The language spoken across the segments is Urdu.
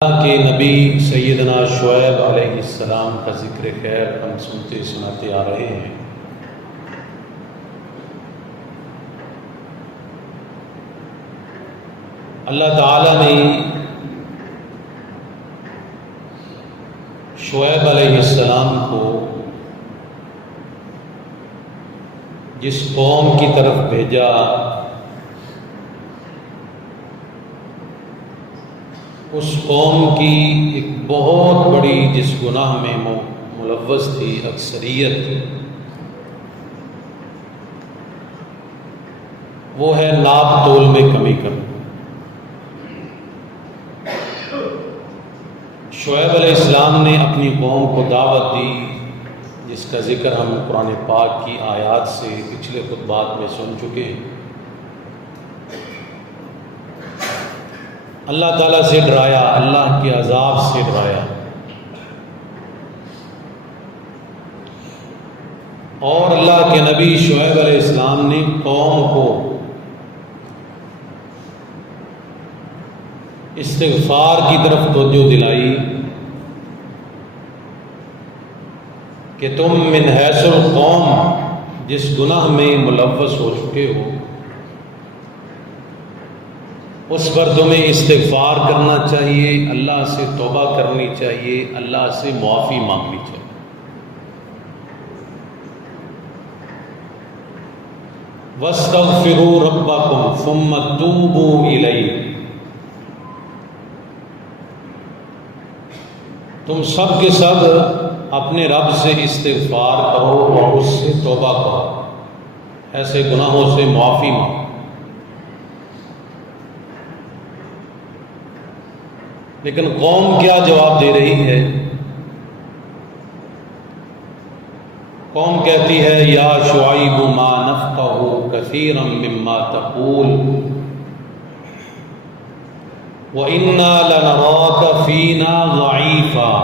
اللہ کے نبی سیدنا شعیب علیہ السلام کا ذکر خیر ہم سنتے سناتے آ رہے ہیں۔ اللہ تعالیٰ نے شعیب علیہ السلام کو جس قوم کی طرف بھیجا اس قوم کی ایک بہت بڑی جس گناہ میں ملوث تھی اکثریت، وہ ہے ناپ تول میں کمی کرنا۔ شعیب علیہ السلام نے اپنی قوم کو دعوت دی، جس کا ذکر ہم قرآن پاک کی آیات سے پچھلے خطبات میں سن چکے ہیں۔ اللہ تعالیٰ سے ڈرایا، اللہ کے عذاب سے ڈرایا، اور اللہ کے نبی شعیب علیہ السلام نے قوم کو استغفار کی طرف توجہ دلائی کہ تم من حیث القوم جس گناہ میں ملوث ہو چکے ہو اس پر تمہیں استغفار کرنا چاہیے، اللہ سے توبہ کرنی چاہیے، اللہ سے معافی مانگنی چاہیے۔ وَاسْتَغْفِرُوا رَبَّكُمْ ثُمَّ تُوبُوا إِلَيْهِ، تم سب کے سب اپنے رب سے استغفار کرو اور اس سے توبہ کرو، ایسے گناہوں سے معافی مانگو۔ لیکن قوم کیا جواب دے رہی ہے؟ قوم کہتی ہے یا شعیب ما نفقہ کثیرا مما تقول وَإِنَّا لَنَرَاكَ فِينَا ضَعِيفًا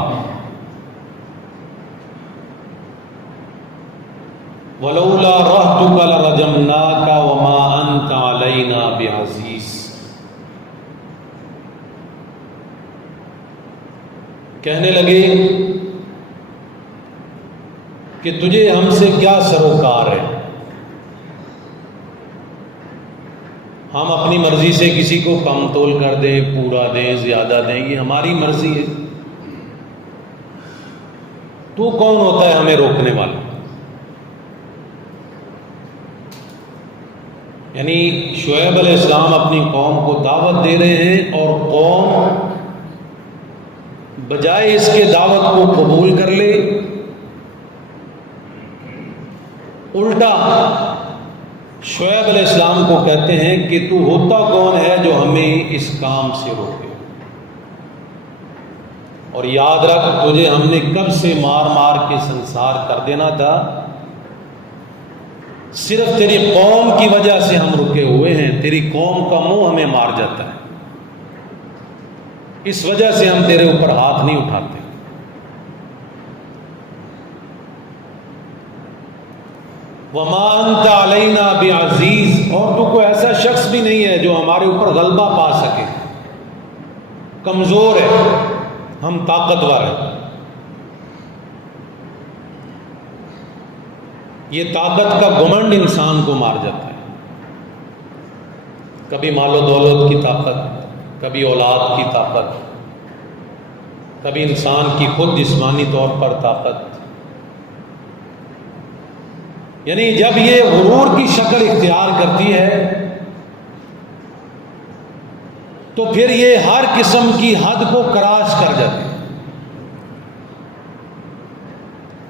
وَلَوْلَا رَهْطُكَ لَرَجَمْنَاكَ وَمَا أَنْتَ عَلَيْنَا بِعَزِيزٍ۔ کہنے لگے کہ تجھے ہم سے کیا سروکار ہے، ہم اپنی مرضی سے کسی کو کم تول کر دیں، پورا دیں، زیادہ دیں، یہ ہماری مرضی ہے، تو کون ہوتا ہے ہمیں روکنے والا؟ یعنی شعیب علیہ السلام اپنی قوم کو دعوت دے رہے ہیں اور قوم بجائے اس کے دعوت کو قبول کر لے، الٹا شعیب علیہ السلام کو کہتے ہیں کہ تو ہوتا کون ہے جو ہمیں اس کام سے روکے، اور یاد رکھ تجھے ہم نے کب سے مار مار کے سنسار کر دینا تھا، صرف تیری قوم کی وجہ سے ہم رکے ہوئے ہیں، تیری قوم کا منہ ہمیں مار جاتا ہے، اس وجہ سے ہم تیرے اوپر ہاتھ نہیں اٹھاتے۔ وَمَا أَنْتَ عَلَيْنَا بِعَزِيزٍ، اور تو کوئی ایسا شخص بھی نہیں ہے جو ہمارے اوپر غلبہ پا سکے، کمزور ہے، ہم طاقتور ہیں۔ یہ طاقت کا گھمنڈ انسان کو مار جاتا ہے، کبھی مال و دولت کی طاقت، کبھی اولاد کی طاقت، کبھی انسان کی خود جسمانی طور پر طاقت، یعنی جب یہ غرور کی شکل اختیار کرتی ہے تو پھر یہ ہر قسم کی حد کو کراس کر جاتی ہے،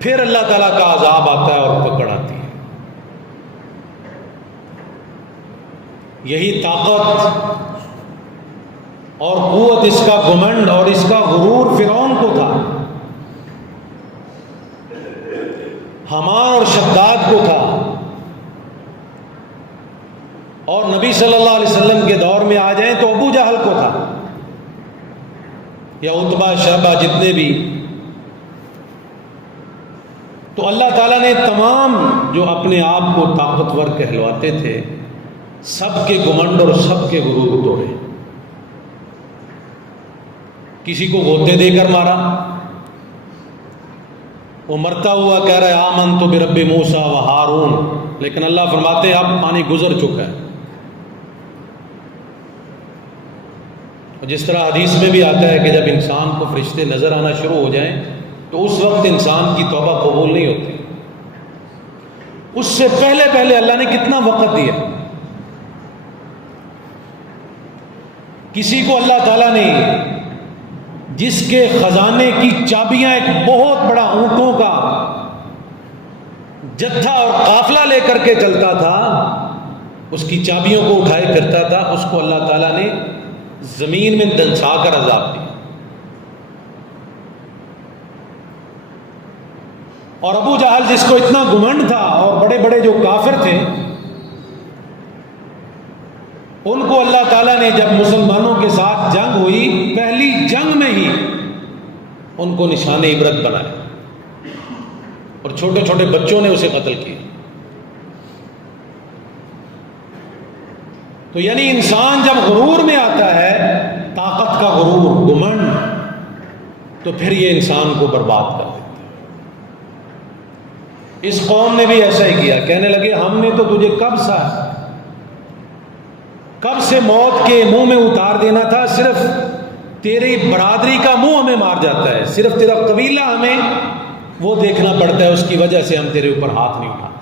پھر اللہ تعالیٰ کا عذاب آتا ہے اور پکڑ آتی ہے۔ یہی طاقت اور قوت، اس کا گھمنڈ اور اس کا غرور فرعون کو تھا، حمان اور شداد کو تھا، اور نبی صلی اللہ علیہ وسلم کے دور میں آ جائیں تو ابو جہل کو تھا، یا عتبہ شیبہ، جتنے بھی۔ تو اللہ تعالیٰ نے تمام جو اپنے آپ کو طاقتور کہلواتے تھے سب کے گھمنڈ اور سب کے غرور توڑے۔ کسی کو غوطے دے کر مارا، وہ مرتا ہوا کہہ رہا ہے آمنت برب موسیٰ و ہارون، لیکن اللہ فرماتے ہیں اب پانی گزر چکا ہے۔ جس طرح حدیث میں بھی آتا ہے کہ جب انسان کو فرشتے نظر آنا شروع ہو جائیں تو اس وقت انسان کی توبہ قبول نہیں ہوتی، اس سے پہلے پہلے اللہ نے کتنا وقت دیا۔ کسی کو اللہ تعالیٰ نے جس کے خزانے کی چابیاں ایک بہت بڑا اونٹوں کا جتھا اور قافلہ لے کر کے چلتا تھا، اس کی چابیوں کو اٹھائے پھرتا تھا، اس کو اللہ تعالیٰ نے زمین میں دنسا کر عذاب دیا۔ اور ابو جہل جس کو اتنا گھمنڈ تھا اور بڑے بڑے جو کافر تھے، ان کو اللہ تعالیٰ نے جب مسلمانوں کے ساتھ جنگ ہوئی، پہلی جنگ میں ہی ان کو نشان عبرت بنایا اور چھوٹے چھوٹے بچوں نے اسے قتل کیا۔ تو یعنی انسان جب غرور میں آتا ہے، طاقت کا غرور، گھمنڈ، تو پھر یہ انسان کو برباد کر دیتا ہے۔ اس قوم نے بھی ایسا ہی کیا، کہنے لگے ہم نے تو تجھے کب سے موت کے منہ میں اتار دینا تھا، صرف تیری برادری کا منہ ہمیں مار جاتا ہے، صرف تیرا قبیلہ ہمیں وہ دیکھنا پڑتا ہے، اس کی وجہ سے ہم تیرے اوپر ہاتھ نہیں اٹھاتے۔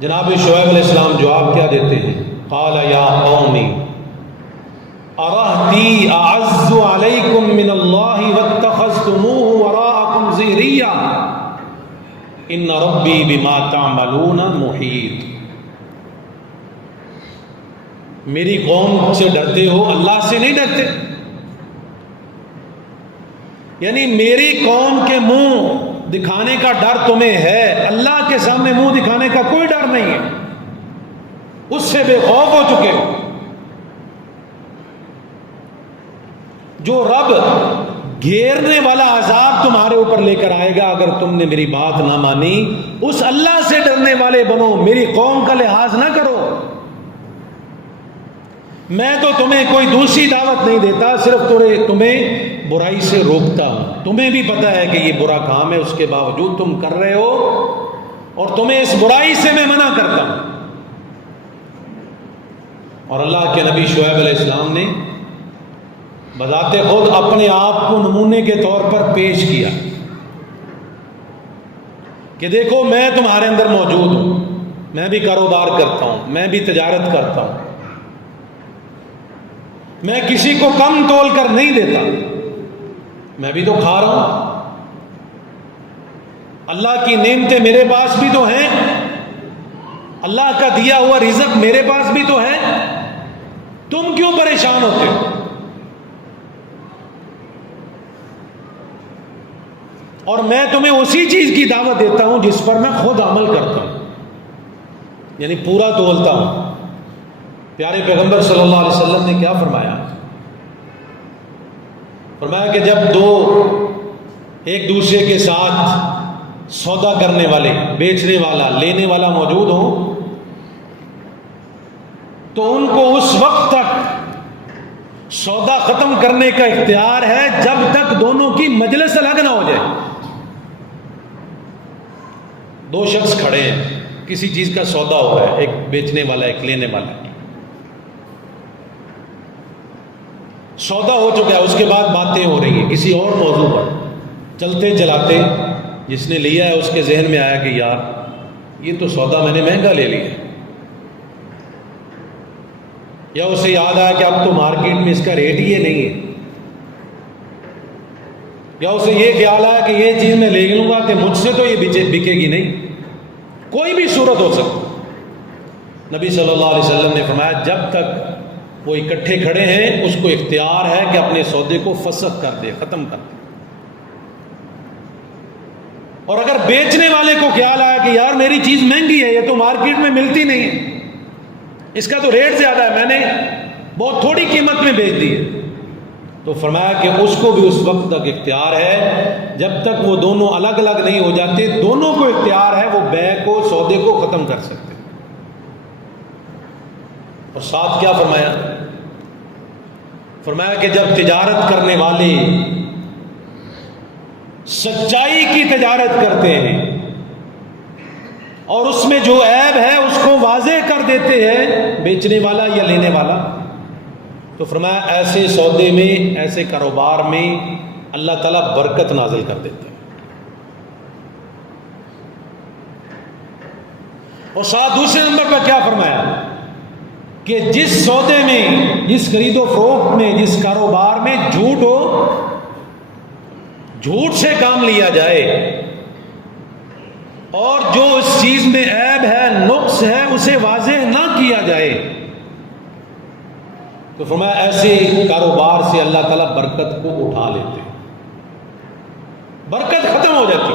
جناب شعیب علیہ السلام جواب کیا دیتے ہیں؟ قال یا قوم ارہتی اعز علیکم من اللہ واتخذتموہ وراءکم ظہریہ ان ربی بما تعملون محیط۔ میری قوم سے ڈرتے ہو، اللہ سے نہیں ڈرتے؟ یعنی میری قوم کے منہ دکھانے کا ڈر تمہیں ہے، اللہ کے سامنے منہ دکھانے کا کوئی ڈر نہیں ہے، اس سے بے خوف ہو چکے ہو۔ جو رب گھیرنے والا عذاب تمہارے اوپر لے کر آئے گا اگر تم نے میری بات نہ مانی، اس اللہ سے ڈرنے والے بنو، میری قوم کا لحاظ نہ کرو۔ میں تو تمہیں کوئی دوسری دعوت نہیں دیتا، صرف تمہیں برائی سے روکتا ہوں۔ تمہیں بھی پتا ہے کہ یہ برا کام ہے، اس کے باوجود تم کر رہے ہو، اور تمہیں اس برائی سے میں منع کرتا ہوں۔ اور اللہ کے نبی شعیب علیہ السلام نے بذات خود اپنے آپ کو نمونے کے طور پر پیش کیا کہ دیکھو میں تمہارے اندر موجود ہوں، میں بھی کاروبار کرتا ہوں، میں بھی تجارت کرتا ہوں، میں کسی کو کم تول کر نہیں دیتا، میں بھی تو کھا رہا ہوں، اللہ کی نعمتیں میرے پاس بھی تو ہیں، اللہ کا دیا ہوا رزق میرے پاس بھی تو ہے، تم کیوں پریشان ہوتے ہو؟ اور میں تمہیں اسی چیز کی دعوت دیتا ہوں جس پر میں خود عمل کرتا ہوں، یعنی پورا تولتا ہوں۔ پیارے پیغمبر صلی اللہ علیہ وسلم نے کیا فرمایا؟ فرمایا کہ جب دو ایک دوسرے کے ساتھ سودا کرنے والے، بیچنے والا لینے والا موجود ہوں تو ان کو اس وقت تک سودا ختم کرنے کا اختیار ہے جب تک دونوں کی مجلس الگ نہ ہو جائے۔ دو شخص کھڑے ہیں، کسی چیز کا سودا ہو رہا ہے، ایک بیچنے والا ایک لینے والا، سودا ہو چکا ہے، اس کے بعد باتیں ہو رہی ہیں کسی اور موضوع پر، چلتے چلاتے جس نے لیا ہے اس کے ذہن میں آیا کہ یار یہ تو سودا میں نے مہنگا لے لیا، یا اسے یاد آیا کہ اب تو مارکیٹ میں اس کا ریٹ ہی نہیں ہے، یا اسے یہ خیال آیا کہ یہ چیز میں لے لوں گا کہ مجھ سے تو یہ بکے گی نہیں، کوئی بھی صورت ہو سکتی۔ نبی صلی اللہ علیہ وسلم نے فرمایا جب تک وہ اکٹھے کھڑے ہیں اس کو اختیار ہے کہ اپنے سودے کو فسخ کر دے، ختم کر دے۔ اور اگر بیچنے والے کو خیال آیا کہ یار میری چیز مہنگی ہے، یہ تو مارکیٹ میں ملتی نہیں ہے، اس کا تو ریٹ زیادہ ہے، میں نے بہت تھوڑی قیمت میں بیچ دی ہے، تو فرمایا کہ اس کو بھی اس وقت تک اختیار ہے جب تک وہ دونوں الگ الگ نہیں ہو جاتے، دونوں کو اختیار ہے وہ بیع کو، سودے کو ختم کر سکتے۔ اور ساتھ کیا فرمایا؟ فرمایا کہ جب تجارت کرنے والے سچائی کی تجارت کرتے ہیں اور اس میں جو عیب ہے اس کو واضح کر دیتے ہیں بیچنے والا یا لینے والا، تو فرمایا ایسے سودے میں، ایسے کاروبار میں اللہ تعالیٰ برکت نازل کر دیتے ہیں۔ اور ساتھ دوسرے نمبر پر کیا فرمایا کہ جس سودے میں، جس خرید و فروخت میں، جس کاروبار میں جھوٹ ہو، جھوٹ سے کام لیا جائے، اور جو اس چیز میں عیب ہے، نقص ہے، اسے واضح نہ کیا جائے، تو فرمایا ایسے کاروبار سے اللہ تعالیٰ برکت کو اٹھا لیتے، برکت ختم ہو جاتی۔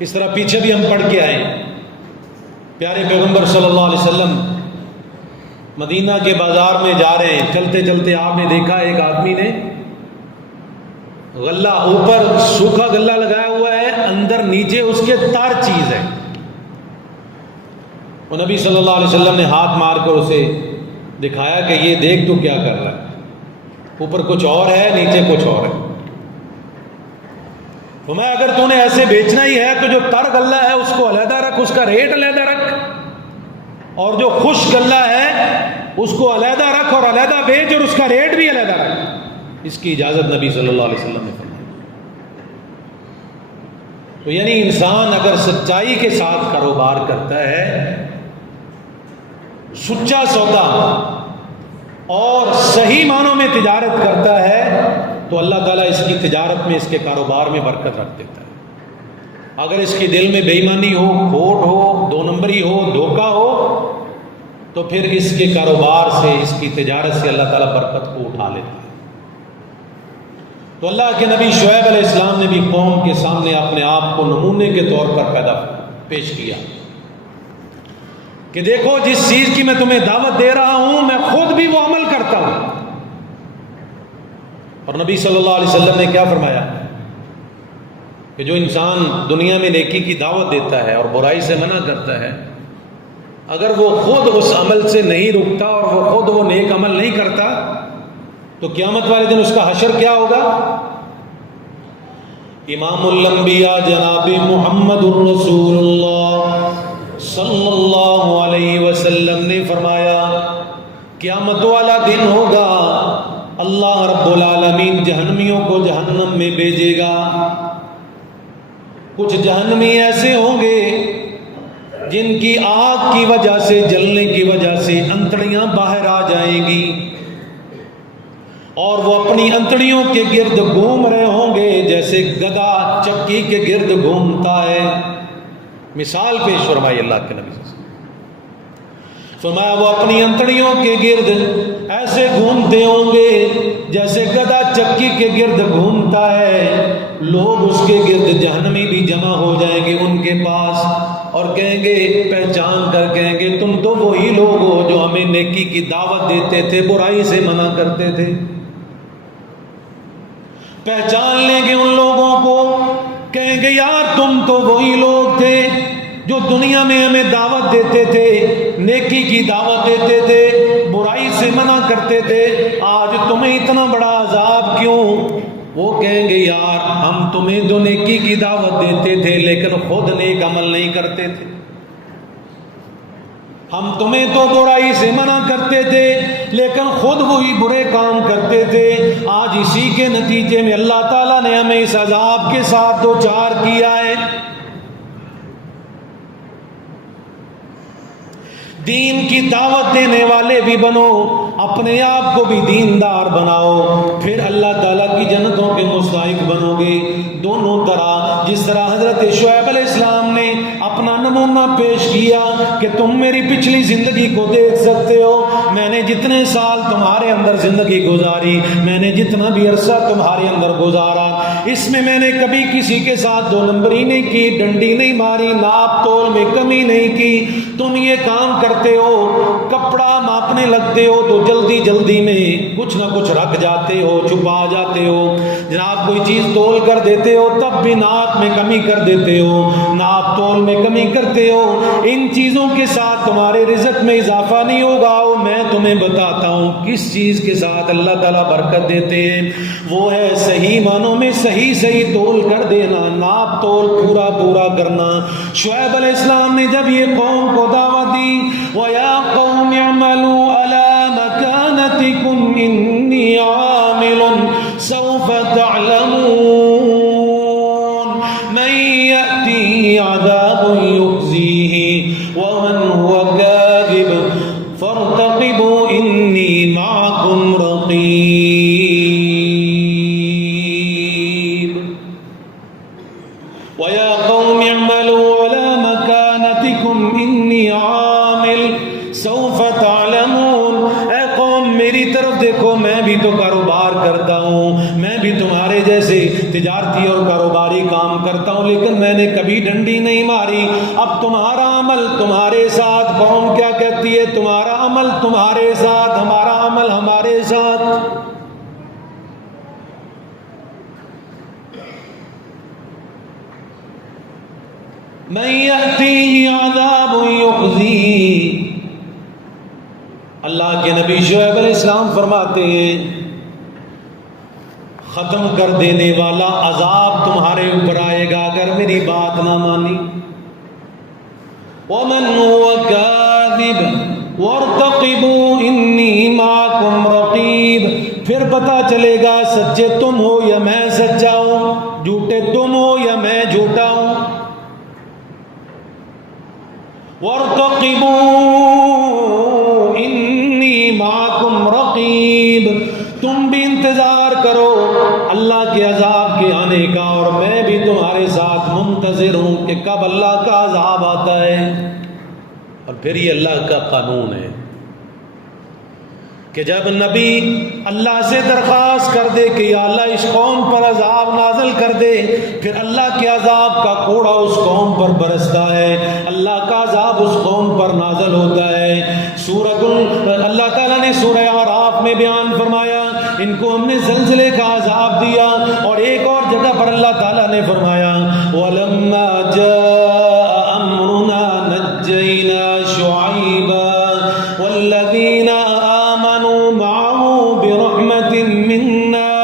اس طرح پیچھے بھی ہم پڑھ کے آئے، پیارے پیغمبر صلی اللہ علیہ وسلم مدینہ کے بازار میں جا رہے ہیں، چلتے چلتے آپ نے دیکھا ایک آدمی نے غلہ، اوپر سوکھا غلہ لگایا ہوا ہے، اندر نیچے اس کے تار چیز ہے۔ وہ نبی صلی اللہ علیہ وسلم نے ہاتھ مار کر اسے دکھایا کہ یہ دیکھ تو کیا کر رہا ہے، اوپر کچھ اور ہے، نیچے کچھ اور ہے۔ تو میں اگر تو نے ایسے بیچنا ہی ہے تو جو تر غلہ ہے اس کو علیحدہ رکھ، اس کا ریٹ علیحدہ رکھ، اور جو خشک غلہ ہے اس کو علیحدہ رکھ اور علیحدہ بیچ، اور اس کا ریٹ بھی علیحدہ رکھ۔ اس کی اجازت نبی صلی اللہ علیہ وسلم نے فرمائی۔ تو یعنی انسان اگر سچائی کے ساتھ کاروبار کرتا ہے، سچا سودا اور صحیح معنوں میں تجارت کرتا ہے، تو اللہ تعالیٰ اس کی تجارت میں، اس کے کاروبار میں برکت رکھ دیتا ہے۔ اگر اس کے دل میں بے ایمانی ہو، کھوٹ ہو، دو نمبری ہو، دھوکہ ہو، تو پھر اس کے کاروبار سے، اس کی تجارت سے اللہ تعالیٰ برکت کو اٹھا لیتا ہے۔ تو اللہ کے نبی شعیب علیہ السلام نے بھی قوم کے سامنے اپنے آپ کو نمونے کے طور پر پیش کیا کہ دیکھو جس چیز کی میں تمہیں دعوت دے رہا ہوں، میں خود بھی وہ عمل کرتا ہوں۔ اور نبی صلی اللہ علیہ وسلم نے کیا فرمایا کہ جو انسان دنیا میں نیکی کی دعوت دیتا ہے اور برائی سے منع کرتا ہے، اگر وہ خود اس عمل سے نہیں رکتا اور وہ خود وہ نیک عمل نہیں کرتا، تو قیامت والے دن اس کا حشر کیا ہوگا؟ امام الانبیاء جناب محمد الرسول اللہ صلی اللہ علیہ وسلم نے فرمایا قیامت والا دن ہوگا، اللہ رب العالمین جہنمیوں کو جہنم میں بھیجے گا۔ کچھ جہنمی ایسے ہوں گے جن کی آگ کی وجہ سے، جلنے کی وجہ سے انتڑیاں باہر آ جائیں گی، اور وہ اپنی انتڑیوں کے گرد گھوم رہے ہوں گے جیسے گدھا چکی کے گرد گھومتا ہے۔ مثال پیش فرمائی اللہ کے نبی صلی اللہ علیہ وسلم، فرمایا وہ اپنی انتڑیوں کے گرد ایسے گھومتے ہوں گے جیسے گدھا چکی کے گرد گھومتا ہے۔ لوگ اس کے گرد جہنمی بھی جمع ہو جائیں گے ان کے پاس، اور کہیں گے، پہچان کر کہیں گے، تم تو وہی لوگ ہو جو ہمیں نیکی کی دعوت دیتے تھے، برائی سے منع کرتے تھے۔ پہچان لیں گے ان لوگوں کو، کہیں گے یار تم تو وہی لوگ تھے جو دنیا میں ہمیں دعوت دیتے تھے، نیکی کی دعوت دیتے تھے، برائی سے منع کرتے تھے، آج تمہیں اتنا بڑا عذاب کیوں؟ وہ کہیں گے یار ہم تمہیں تو نیکی کی دعوت دیتے تھے لیکن خود نیک عمل نہیں کرتے تھے، ہم تمہیں تو برائی سے منع کرتے تھے لیکن خود وہی برے کام کرتے تھے۔ آج اسی کے نتیجے میں اللہ تعالیٰ نے ہمیں اس عذاب کے ساتھ دوچار کیا ہے۔ دین کی دعوت دینے والے بھی بنو، اپنے آپ کو بھی دیندار بناؤ، پھر اللہ تعالیٰ کی جنتوں کے مستحق بنو گے۔ دونوں طرح، جس طرح حضرت شعیب علیہ السلام نے اپنا نمونہ پیش کیا کہ تم میری پچھلی زندگی کو دیکھ سکتے ہو، میں نے جتنے سال تمہارے اندر زندگی گزاری، میں نے جتنا بھی عرصہ تمہارے اندر گزارا، اس میں میں نے کبھی کسی کے ساتھ دو نمبری نہیں کی، ڈنڈی نہیں ماری، ناپ تول میں کمی نہیں کی۔ تم یہ کام کرتے ہو، کپڑا ماپنے لگتے ہو تو جلدی جلدی میں کچھ نہ کچھ رکھ جاتے ہو، چھپا جاتے ہو، جناب کوئی چیز تول کر دیتے ہو تب بھی ناپ میں کمی کر دیتے ہو، ناپ تول میں کمی کرتے ہو۔ ان چیزوں کے ساتھ تمہارے رزق میں اضافہ نہیں ہوگا، اور میں تمہیں بتاتا ہوں کس چیز کے ساتھ اللہ تعالیٰ برکت دیتے ہیں، وہ ہے صحیح معنوں میں صحیح تول کر دینا، ناپ تول پورا پورا کرنا۔ شعیب علیہ السلام نے جب یہ قوم کو دعوت دی، وَيَا قَوْمِ اعْمَلُوا عَلَىٰ مَكَانَتِكُمْ إِنِّي عَامِلٌ سَوْفَ تَعْلَمُونَ مَن يَأْتِيهِ عَذَابٌ يُخْزِيهِ وَمَنْ هُوَ كَاذِبٌ فَارْتَقِبُوا إِنِّي مَعَكُمْ رَقِيبٌ وَيَا قَوْمِ اعْمَلُوا عَلَىٰ مَكَانَتِكُمْ إِنِّي عَامِلٌ سَوْفَ تَعْلَمُونَ۔ اے قوم میری طرف دیکھو، میں بھی تو کاروبار کرتا ہوں، میں بھی تمہارے جیسے تجارتی اور کاروباری کام کرتا ہوں، لیکن میں نے کبھی ڈنڈی نہیں ماری۔ اب تمہارا عمل تمہارے ساتھ، قوم کیا کہتی ہے؟ تمہارا عمل تمہارے ساتھ، ہمارا عمل ہمارے ساتھ۔ من یأتیہ عذاب یخزیہ، اللہ کے نبی شعیب علیہ السلام فرماتے ہیں ختم کر دینے والا عذاب تمہارے اوپر آئے گا اگر میری بات نہ مانی۔ وَمَنْ هُوَ كَاذِبٌ وَارْتَقِبُوا إِنِّي مَعَكُمْ رَقِيبٌ، پھر پتہ چلے گا سچے تم ہو یا میں سچا ہوں، جھوٹے تم ہو یا میں جھوٹا ہوں۔ وَارْتَقِبُوا إِنِّي مَعَكُمْ رَقِيبٌ، تم بھی انتظار کرو اللہ کے عذاب کے آنے کا، اور میں بھی تمہارے ساتھ منتظر ہوں کہ کب اللہ کا عذاب آتا ہے۔ اور پھر یہ اللہ کا قانون ہے کہ جب نبی اللہ سے درخواست کر دے کہ یا اللہ اس قوم پر عذاب نازل کر دے، پھر اللہ کے عذاب کا کوڑا اس قوم پر برستا ہے، اللہ کا عذاب اس قوم پر نازل ہوتا ہے۔ اللہ تعالیٰ نے سورہ اعراف میں بیان فرمایا ان کو ہم نے زلزلے کا عذاب دیا، اور ایک اور جگہ پر اللہ تعالیٰ نے فرمایا وَلَمَّا جَاءَ أَمْرُنَا نَجَّيْنَا شُعَيْبًا وَالَّذِينَ آمَنُوا مَعَهُ بِرَحْمَةٍ مِّنَّا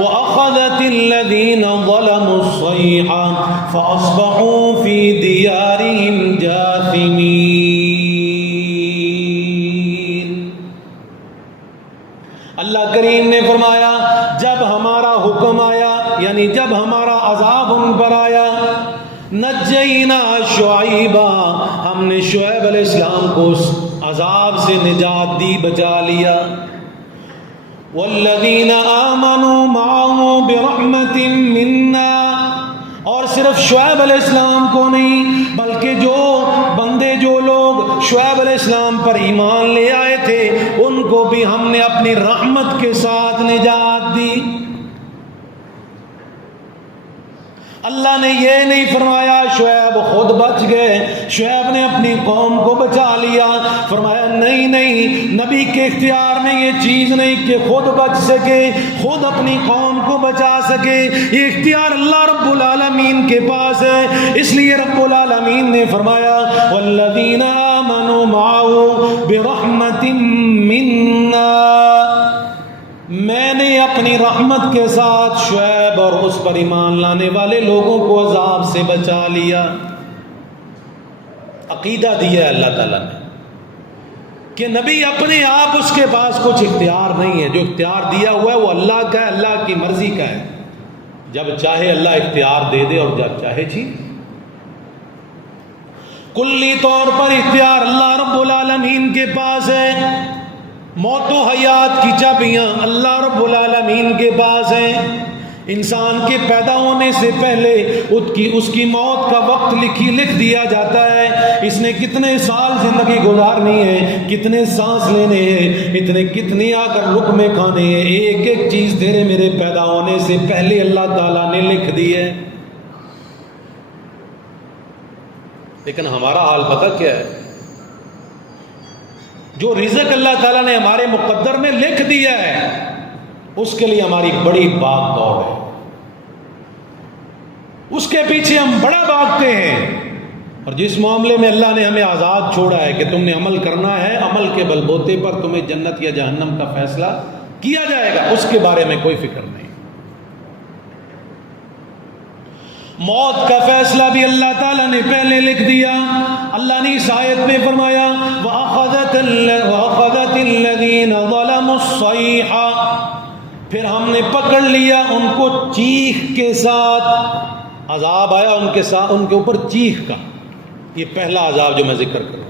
وَأَخَذَتِ الَّذِينَ ظَلَمُوا الصَّيْحَةُ فَأَصْبَحُوا فِي دِيَارِهِمْ جَاثِمِينَ۔ اللہ کریم نے فرمایا جب ہمارا حکم آیا، یعنی جب ہمارا عذاب ان پر آیا، نجینا شعیبا، ہم نے شعیب علیہ السلام کو اس عذاب سے نجات دی، بچا لیا۔ والذین آمنوا معه برحمت منا، اور صرف شعیب علیہ السلام کو نہیں بلکہ جو بندے جو لوگ شعیب علیہ السلام پر ایمان لے آئے تھے ان کو بھی ہم نے اپنی رحمت کے ساتھ نجات دی۔ اللہ نے یہ نہیں فرمایا شعیب خود بچ گئے، شعیب نے اپنی قوم کو بچا لیا، فرمایا نہیں، نبی کے اختیار میں یہ چیز نہیں کہ خود بچ سکے، خود اپنی قوم کو بچا سکے، یہ اختیار اللہ رب العالمین کے پاس ہے۔ اس لیے رب العالمین نے فرمایا والذین آمنوا معه برحمت منا، میں نے اپنی رحمت کے ساتھ شعیب اور اس پر ایمان لانے والے لوگوں کو عذاب سے بچا لیا۔ عقیدہ دیا ہے اللہ تعالیٰ نے کہ نبی اپنے آپ اس کے پاس کچھ اختیار نہیں ہے، جو اختیار دیا ہوا ہے وہ اللہ کا ہے، اللہ کی مرضی کا ہے، جب چاہے اللہ اختیار دے دے اور جب چاہے چھین۔ کلی طور پر اختیار اللہ رب العالمین کے پاس ہے، موت و حیات کی چابیاں اللہ رب العالمین کے پاس ہیں۔ انسان کے پیدا ہونے سے پہلے اس کی موت کا وقت لکھ دیا جاتا ہے، اس نے کتنے سال زندگی گزارنی ہے، کتنے سانس لینے ہیں، کتنی آ کر لقمے کھانے ہیں، ایک ایک چیز تیرے میرے پیدا ہونے سے پہلے اللہ تعالیٰ نے لکھ دی ہے۔ لیکن ہمارا حال پتہ کیا ہے؟ جو رزق اللہ تعالیٰ نے ہمارے مقدر میں لکھ دیا ہے اس کے لیے ہماری بڑی بھاگ دوڑ ہے، اس کے پیچھے ہم بڑا بھاگتے ہیں، اور جس معاملے میں اللہ نے ہمیں آزاد چھوڑا ہے کہ تم نے عمل کرنا ہے، عمل کے بلبوتے پر تمہیں جنت یا جہنم کا فیصلہ کیا جائے گا، اس کے بارے میں کوئی فکر نہیں۔ موت کا فیصلہ بھی اللہ تعالیٰ نے پہلے لکھ دیا۔ اللہ نے اس آیت میں فرمایا وَأَخَذَتِ الَّذِينَ ظَلَمُوا الصَّيْحَةُ، پھر ہم نے پکڑ لیا ان کو چیخ کے ساتھ، عذاب آیا ان کے ساتھ، ان کے اوپر چیخ کا۔ یہ پہلا عذاب جو میں ذکر کروں۔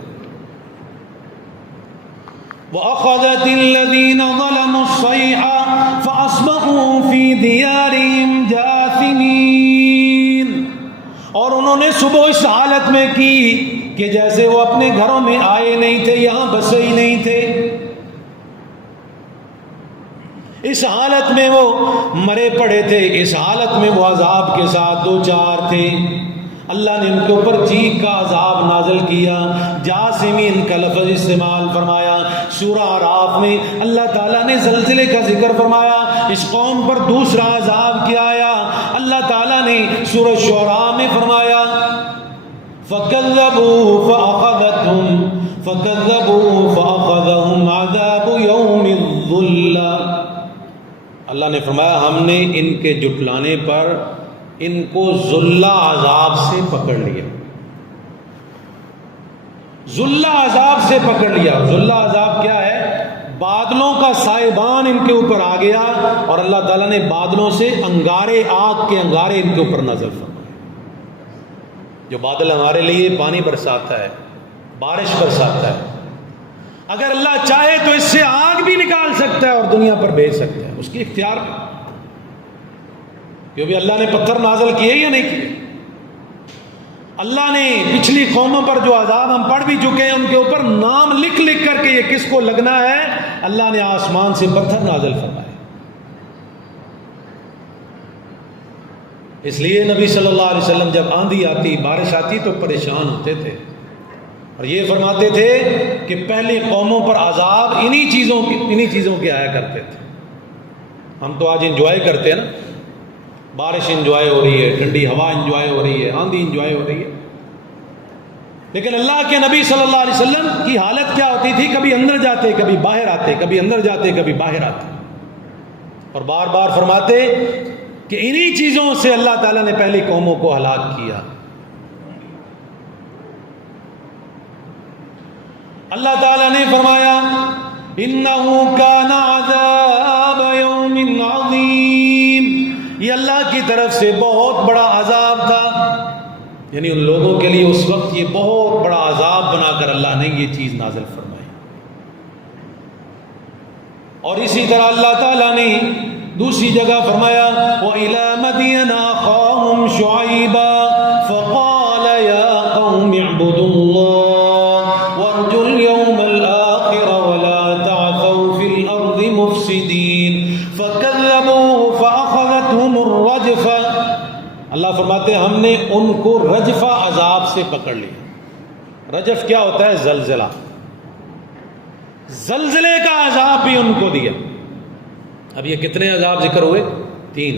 وَأَخَذَتِ الَّذِينَ ظَلَمُوا الصَّيْحَةُ فَأَصْبَحُوا فِي دِيَارِهِمْ جَاثِمِينَ، اور انہوں نے صبح اس حالت میں کی کہ جیسے وہ اپنے گھروں میں آئے نہیں تھے، یہاں بسے ہی نہیں تھے، اس حالت میں وہ مرے پڑے تھے، اس حالت میں وہ عذاب کے ساتھ دو چار تھے۔ اللہ نے ان کے اوپر چیخ کا عذاب نازل کیا۔ جاسمین کا لفظ استعمال فرمایا۔ سورہ اعراف میں اللہ تعالیٰ نے زلزلے کا ذکر فرمایا، اس قوم پر دوسرا عذاب کیا آیا۔ اللہ تعالیٰ نے سورہ شعراء میں فرمایا فَكَذَّبُوا فَأَخَذَهُمْ عَذَابُ يَوْمِ الظُّلَّةِ، اللہ نے فرمایا ہم نے ان کے جھٹلانے پر ان کو ذلہ عذاب سے پکڑ لیا، ذلہ عذاب سے پکڑ لیا۔ ذلہ عذاب کیا ہے؟ بادلوں کا سائبان ان کے اوپر آ گیا اور اللہ تعالیٰ نے بادلوں سے انگارے، آگ کے انگارے ان کے اوپر نازل فرمائے۔ جو بادل ہمارے لیے پانی برساتا ہے، بارش برساتا ہے، اگر اللہ چاہے تو اس سے آگ بھی نکال سکتا ہے اور دنیا پر بھیج سکتا ہے، اس کی اختیار میں۔ کیونکہ اللہ نے پتھر نازل کیے یا نہیں کیے؟ اللہ نے پچھلی قوموں پر جو عذاب ہم پڑھ بھی چکے ہیں ان کے اوپر نام لکھ لکھ کر کے یہ کس کو لگنا ہے، اللہ نے آسمان سے پتھر نازل فرمائے۔ اس لیے نبی صلی اللہ علیہ وسلم جب آندھی آتی، بارش آتی تو پریشان ہوتے تھے اور یہ فرماتے تھے کہ پہلی قوموں پر عذاب انہی چیزوں کے آیا کرتے تھے۔ ہم تو آج انجوائے کرتے ہیں نا، بارش انجوائے ہو رہی ہے، ٹھنڈی ہوا انجوائے ہو رہی ہے، آندھی انجوائے ہو رہی ہے، لیکن اللہ کے نبی صلی اللہ علیہ وسلم کی حالت کیا ہوتی تھی؟ کبھی اندر جاتے کبھی باہر آتے، کبھی اندر جاتے کبھی باہر آتے، اور بار بار فرماتے کہ انہی چیزوں سے اللہ تعالیٰ نے پہلی قوموں کو ہلاک کیا۔ اللہ تعالیٰ نے فرمایا اِنَّهُ كَانَ عَذَابَ يَوْمٍ عَظِيمٍ، یہ اللہ کی طرف سے بہت بڑا عذاب تھا، یعنی ان لوگوں کے لیے اس وقت یہ بہت بڑا عذاب بنا کر اللہ نے یہ چیز نازل فرمائی۔ اور اسی طرح اللہ تعالیٰ نے دوسری جگہ فرمایا وَإِلَى مَدْيَنَ أَخَاهُمْ شُعَيْبًا فَقَالَ يَا قَوْمِ اعْبُدُوا اللَّهَ وَارْجُوا الْيَوْمَ الْآخِرَ وَلَا تَعْثَوْا فِي الْأَرْضِ مُفْسِدِينَ فَكَذَّبُوهُ فَأَخَذَتْهُمُ الرَّجْفَةُ، اللہ فرماتے ہیں ہم نے ان کو رجفہ عذاب سے پکڑ لیا۔ رجف کیا ہوتا ہے؟ زلزلہ، زلزلے کا عذاب بھی ان کو دیا۔ اب یہ کتنے عذاب ذکر ہوئے؟ 3۔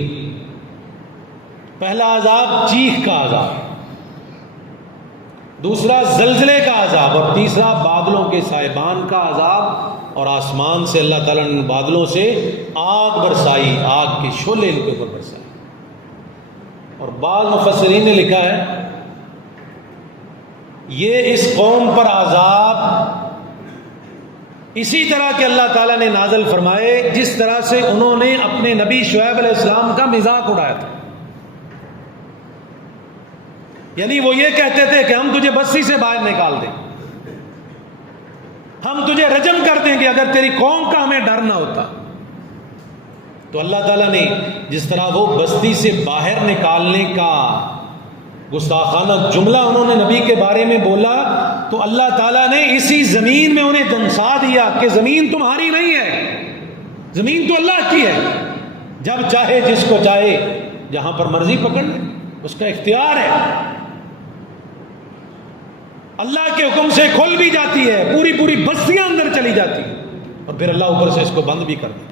پہلا عذاب چیخ کا عذاب، دوسرا زلزلے کا عذاب، اور تیسرا بادلوں کے سائبان کا عذاب، اور آسمان سے اللہ تعالیٰ نے بادلوں سے آگ برسائی، آگ کے شعلے ان کے اوپر برسائے۔ اور بعض مفسرین نے لکھا ہے یہ اس قوم پر عذاب اسی طرح کہ اللہ تعالیٰ نے نازل فرمائے جس طرح سے انہوں نے اپنے نبی شعیب علیہ السلام کا مذاق اڑایا تھا۔ یعنی وہ یہ کہتے تھے کہ ہم تجھے بستی سے باہر نکال دیں، ہم تجھے رجم کر دیں گے اگر تیری قوم کا ہمیں ڈر نہ ہوتا۔ تو اللہ تعالیٰ نے جس طرح وہ بستی سے باہر نکالنے کا گستاخانہ جملہ انہوں نے نبی کے بارے میں بولا، تو اللہ تعالیٰ نے اسی زمین میں انہیں دنسا دیا کہ زمین تمہاری نہیں ہے، زمین تو اللہ کی ہے، جب چاہے جس کو چاہے جہاں پر مرضی پکڑ لے، اس کا اختیار ہے۔ اللہ کے حکم سے کھل بھی جاتی ہے، پوری پوری بستیاں اندر چلی جاتی ہیں، اور پھر اللہ اوپر سے اس کو بند بھی کر دیتا ہے۔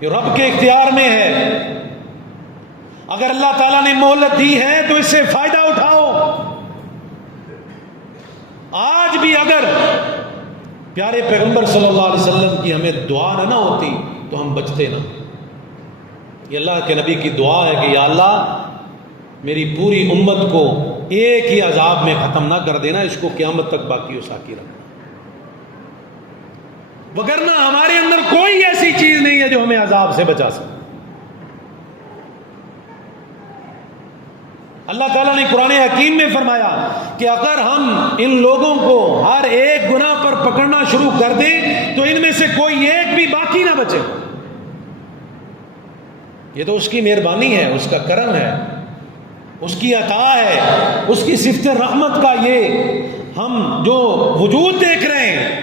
یہ رب کے اختیار میں ہے۔ اگر اللہ تعالیٰ نے مہلت دی ہے تو اس سے فائدہ اٹھاؤ، آج بھی اگر پیارے پیغمبر صلی اللہ علیہ وسلم کی ہمیں دعا نہ ہوتی تو ہم بچتے نہ. یہ اللہ کے نبی کی دعا ہے کہ یا اللہ میری پوری امت کو ایک ہی عذاب میں ختم نہ کر دینا، اس کو قیامت تک باقی و ساقی رکھنا. وگرنہ ہمارے اندر کوئی ایسی چیز نہیں ہے جو ہمیں عذاب سے بچا سکے. اللہ تعالیٰ نے قرآن حکیم میں فرمایا کہ اگر ہم ان لوگوں کو ہر ایک گناہ پر پکڑنا شروع کر دیں تو ان میں سے کوئی ایک بھی باقی نہ بچے. یہ تو اس کی مہربانی ہے، اس کا کرم ہے، اس کی عطا ہے، اس کی صفت رحمت کا یہ ہم جو وجود دیکھ رہے ہیں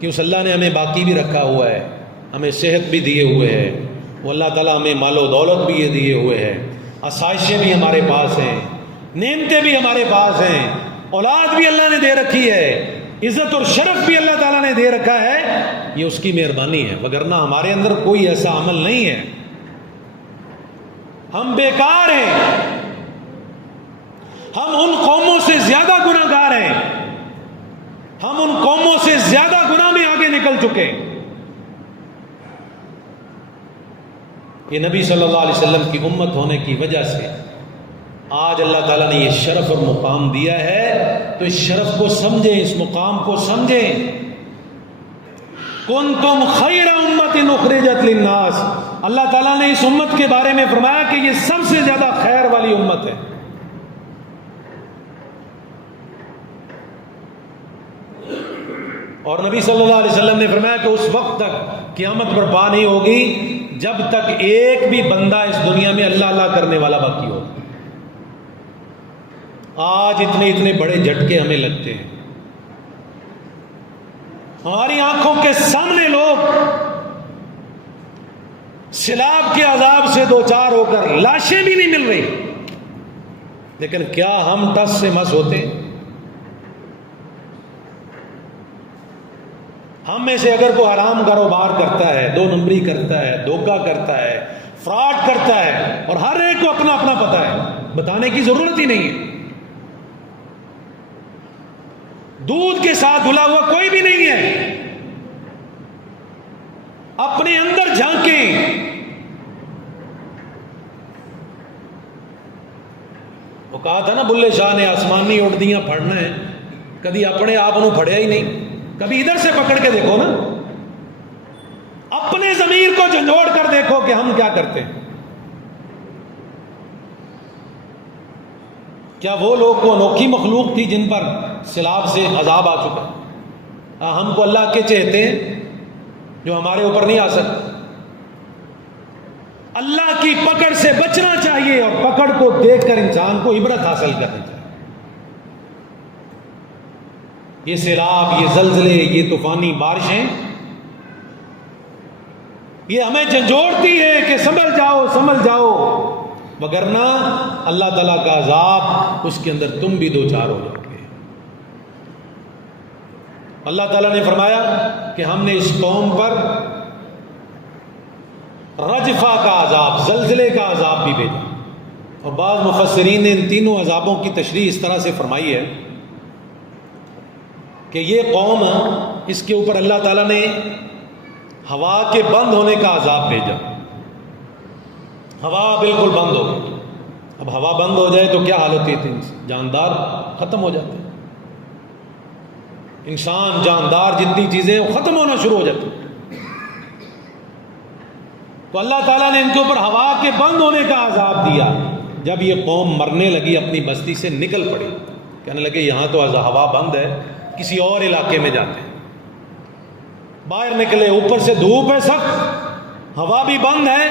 کہ اس اللہ نے ہمیں باقی بھی رکھا ہوا ہے، ہمیں صحت بھی دیے ہوئے ہے، وہ اللہ تعالیٰ ہمیں مال و دولت بھی یہ دیے ہوئے ہے، آسائشیں بھی ہمارے پاس ہیں، نعمتیں بھی ہمارے پاس ہیں، اولاد بھی اللہ نے دے رکھی ہے، عزت اور شرف بھی اللہ تعالیٰ نے دے رکھا ہے. یہ اس کی مہربانی ہے، وگرنہ ہمارے اندر کوئی ایسا عمل نہیں ہے. ہم بیکار ہیں، ہم ان قوموں سے زیادہ گناہ گار ہیں، ہم ان قوموں سے زیادہ گناہ میں آگے نکل چکے. یہ نبی صلی اللہ علیہ وسلم کی امت ہونے کی وجہ سے آج اللہ تعالیٰ نے یہ شرف اور مقام دیا ہے، تو اس شرف کو سمجھیں، اس مقام کو سمجھیں. کنتم خیر امت اخرجت للناس، اللہ تعالیٰ نے اس امت کے بارے میں فرمایا کہ یہ سب سے زیادہ خیر والی امت ہے. اور نبی صلی اللہ علیہ وسلم نے فرمایا کہ اس وقت تک قیامت برپا نہیں ہوگی جب تک ایک بھی بندہ اس دنیا میں اللہ اللہ کرنے والا باقی ہو. آج اتنے بڑے جھٹکے ہمیں لگتے ہیں، ہماری آنکھوں کے سامنے لوگ سیلاب کے عذاب سے دوچار ہو کر لاشیں بھی نہیں مل رہی، لیکن کیا ہم ٹس سے مس ہوتے ہیں؟ ہم میں سے اگر کوئی حرام کاروبار کرتا ہے، 2 نمبری کرتا ہے، دھوکہ کرتا ہے، فراڈ کرتا ہے، اور ہر ایک کو اپنا اپنا پتہ ہے، بتانے کی ضرورت ہی نہیں ہے. دودھ کے ساتھ دھلا ہوا کوئی بھی نہیں ہے. اپنے اندر جھانکیں. وہ کہا تھا نا بلے شاہ نے آسمانی اڑدیاں پھڑنا ہے، کبھی اپنے آپ انہوں پھڑیا ہی نہیں. کبھی ادھر سے پکڑ کے دیکھو نا، اپنے ضمیر کو جھنجھوڑ کر دیکھو کہ ہم کیا کرتے ہیں. کیا وہ لوگ وہ انوکھی مخلوق تھی جن پر سیلاب سے عذاب آ چکا؟ ہم کو اللہ کے چہتے ہیں جو ہمارے اوپر نہیں آ سکتے. اللہ کی پکڑ سے بچنا چاہیے، اور پکڑ کو دیکھ کر انسان کو عبرت حاصل کرنی چاہیے. یہ سیلاب، یہ زلزلے، یہ طوفانی بارشیں یہ ہمیں جھنجھوڑتی ہے کہ سنبھل جاؤ سنبھل جاؤ، وگرنہ اللہ تعالیٰ کا عذاب اس کے اندر تم بھی دوچار ہو جاؤ گے. اللہ تعالیٰ نے فرمایا کہ ہم نے اس قوم پر رجفہ کا عذاب، زلزلے کا عذاب بھی بھیجا. اور بعض مفسرین نے ان تینوں عذابوں کی تشریح اس طرح سے فرمائی ہے کہ یہ قوم، اس کے اوپر اللہ تعالیٰ نے ہوا کے بند ہونے کا عذاب بھیجا. ہوا بالکل بند ہو گئی. اب ہوا بند ہو جائے تو کیا حالت ہوتی ہے؟ جاندار ختم ہو جاتے ہیں. انسان، جاندار، جتنی چیزیں وہ ختم ہونا شروع ہو جاتی ہیں. تو اللہ تعالیٰ نے ان کے اوپر ہوا کے بند ہونے کا عذاب دیا. جب یہ قوم مرنے لگی، اپنی بستی سے نکل پڑی، کہنے لگے یہاں تو ہوا بند ہے، کسی اور علاقے میں جاتے ہیں. باہر نکلے، اوپر سے دھوپ ہے سخت، ہوا بھی بند ہے.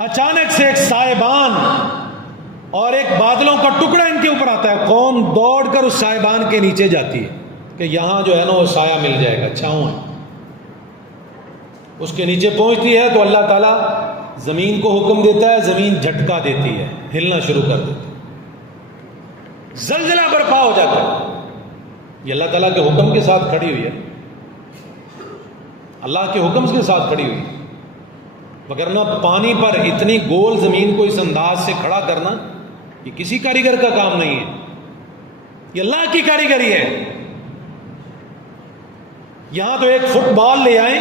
اچانک سے ایک سائبان اور ایک بادلوں کا ٹکڑا ان کے اوپر آتا ہے. قوم دوڑ کر اس سائبان کے نیچے جاتی ہے کہ یہاں جو ہے نا وہ سایہ مل جائے گا، چھاؤں. اس کے نیچے پہنچتی ہے تو اللہ تعالیٰ زمین کو حکم دیتا ہے، زمین جھٹکا دیتی ہے، ہلنا شروع کر دیتی ہے، زلزلہ برپا ہو جاتا ہے. یہ اللہ تعالیٰ کے حکم کے ساتھ کھڑی ہوئی ہے، اللہ کے حکم کے ساتھ کھڑی ہوئی. وگرنہ پانی پر اتنی گول زمین کو اس انداز سے کھڑا کرنا یہ کسی کاریگر کا کام نہیں ہے، یہ اللہ کی کاریگری ہے. یہاں تو ایک فٹ بال لے آئیں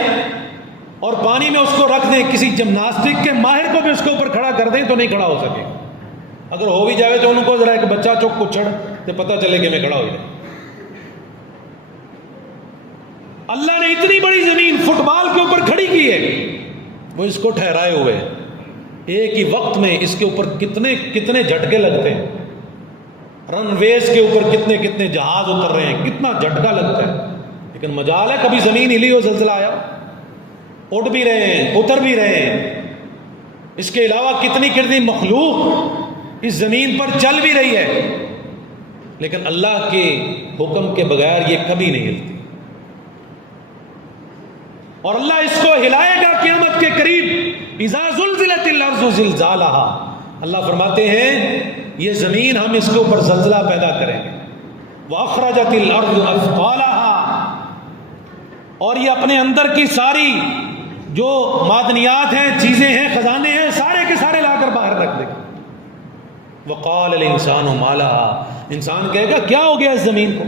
اور پانی میں اس کو رکھ دیں، کسی جمناسٹک کے ماہر کو بھی اس کے اوپر کھڑا کر دیں تو نہیں کھڑا ہو سکے. اگر ہو بھی جائے تو ان کو ذرا ایک بچہ چوک کو چھڑ تو پتہ چلے کہ میں کھڑا ہو جائے. اللہ نے اتنی بڑی زمین فٹ بال کے اوپر کھڑی کی ہے، وہ اس کو ٹھہرائے ہوئے ہیں. ایک ہی وقت میں اس کے اوپر کتنے کتنے جھٹکے لگتے ہیں، رن ویز کے اوپر کتنے کتنے جہاز اتر رہے ہیں، کتنا جھٹکا لگتا ہے. لیکن مجال ہے کبھی زمین ہلی ہو، زلزلہ آیا، اٹھ بھی رہے ہیں اتر بھی رہے ہیں. اس کے علاوہ کتنی کتنی مخلوق اس زمین پر چل بھی رہی ہے، لیکن اللہ کے حکم کے بغیر یہ کبھی نہیں ہلتی. اور اللہ اس کو ہلائے گا قیامت کے قریب. اذا زلزلت الارض زلزالها، اللہ فرماتے ہیں یہ زمین ہم اس کے اوپر زلزلہ پیدا کریں گے. واخرجت الارض اثقالها، اور یہ اپنے اندر کی ساری جو معدنیات ہیں، چیزیں ہیں، خزانے ہیں، سارے کے سارے لا کر باہر رکھ دے گا. وقال الانسان ما لها، انسان کہے گا کیا ہو گیا اس زمین کو.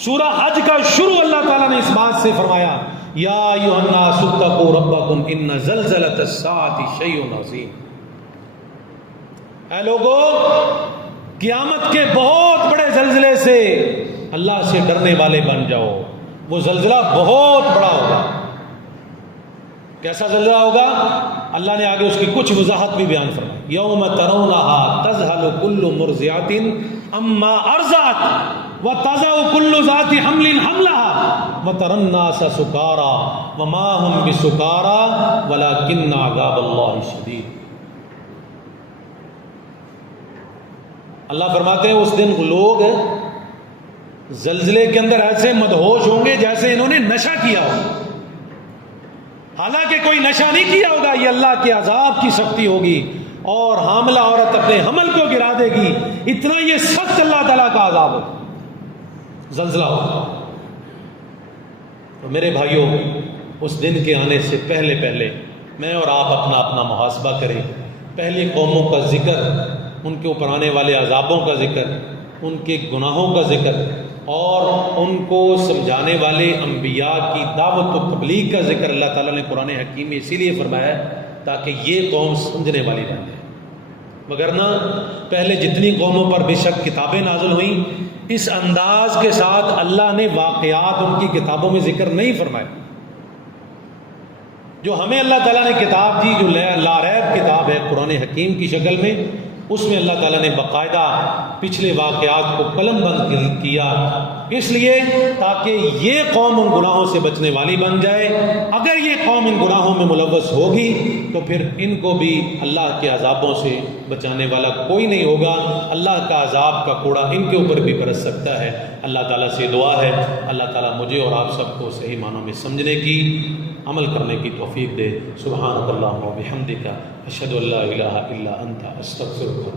سورہ حج کا شروع اللہ تعالیٰ نے اس بات سے فرمایا، یا ایھا الناس اتقوا ربکم ان زلزلۃ الساعۃ شیء عظیم. اے لوگو، قیامت کے بہت بڑے زلزلے سے اللہ سے ڈرنے والے بن جاؤ. وہ زلزلہ بہت بڑا ہوگا. کیسا زلزلہ ہوگا؟ اللہ نے آگے اس کی کچھ وضاحت بھی بیان فرمائی. یوم ترونها تذهل كل مرضعة عما ارضعت وتضع كل ذات حمل حملها وترى الناس سكارى وما هم بسكارى ولكن عذاب الله شديد. اللہ فرماتے ہیں اس دن لوگ زلزلے کے اندر ایسے مدہوش ہوں گے جیسے انہوں نے نشہ کیا ہو. حالانکہ کوئی نشہ نہیں کیا ہوگا. یہ اللہ کے عذاب کی سختی ہوگی اور حاملہ عورت اپنے حمل کو گرا دے گی. اتنا یہ سخت اللہ تعالیٰ کا عذاب ہو، زلزلہ ہو. تو میرے بھائیوں، اس دن کے آنے سے پہلے پہلے میں اور آپ اپنا اپنا محاسبہ کریں. پہلے قوموں کا ذکر، ان کے اوپر آنے والے عذابوں کا ذکر، ان کے گناہوں کا ذکر اور ان کو سمجھانے والے انبیاء کی دعوت و تبلیغ کا ذکر اللہ تعالیٰ نے قرآن حکیم میں اسی لیے فرمایا ہے تاکہ یہ قوم سمجھنے والی بن جائے. وگرنہ پہلے جتنی قوموں پر بے شک کتابیں نازل ہوئیں، اس انداز کے ساتھ اللہ نے واقعات ان کی کتابوں میں ذکر نہیں فرمائے. جو ہمیں اللہ تعالیٰ نے کتاب دی، جو لاریب کتاب ہے قرآن حکیم کی شکل میں، اس میں اللہ تعالیٰ نے باقاعدہ پچھلے واقعات کو قلم بند کیا، اس لیے تاکہ یہ قوم ان گناہوں سے بچنے والی بن جائے. اگر یہ قوم ان گناہوں میں ملوث ہوگی تو پھر ان کو بھی اللہ کے عذابوں سے بچانے والا کوئی نہیں ہوگا. اللہ کا عذاب کا کوڑا ان کے اوپر بھی برس سکتا ہے. اللہ تعالیٰ سے دعا ہے اللہ تعالیٰ مجھے اور آپ سب کو صحیح معنوں میں سمجھنے کی، عمل کرنے کی توفیق دے. سبحانک اللہم و بحمدک، اشہد ان لا الہ الا انت، استغفرک.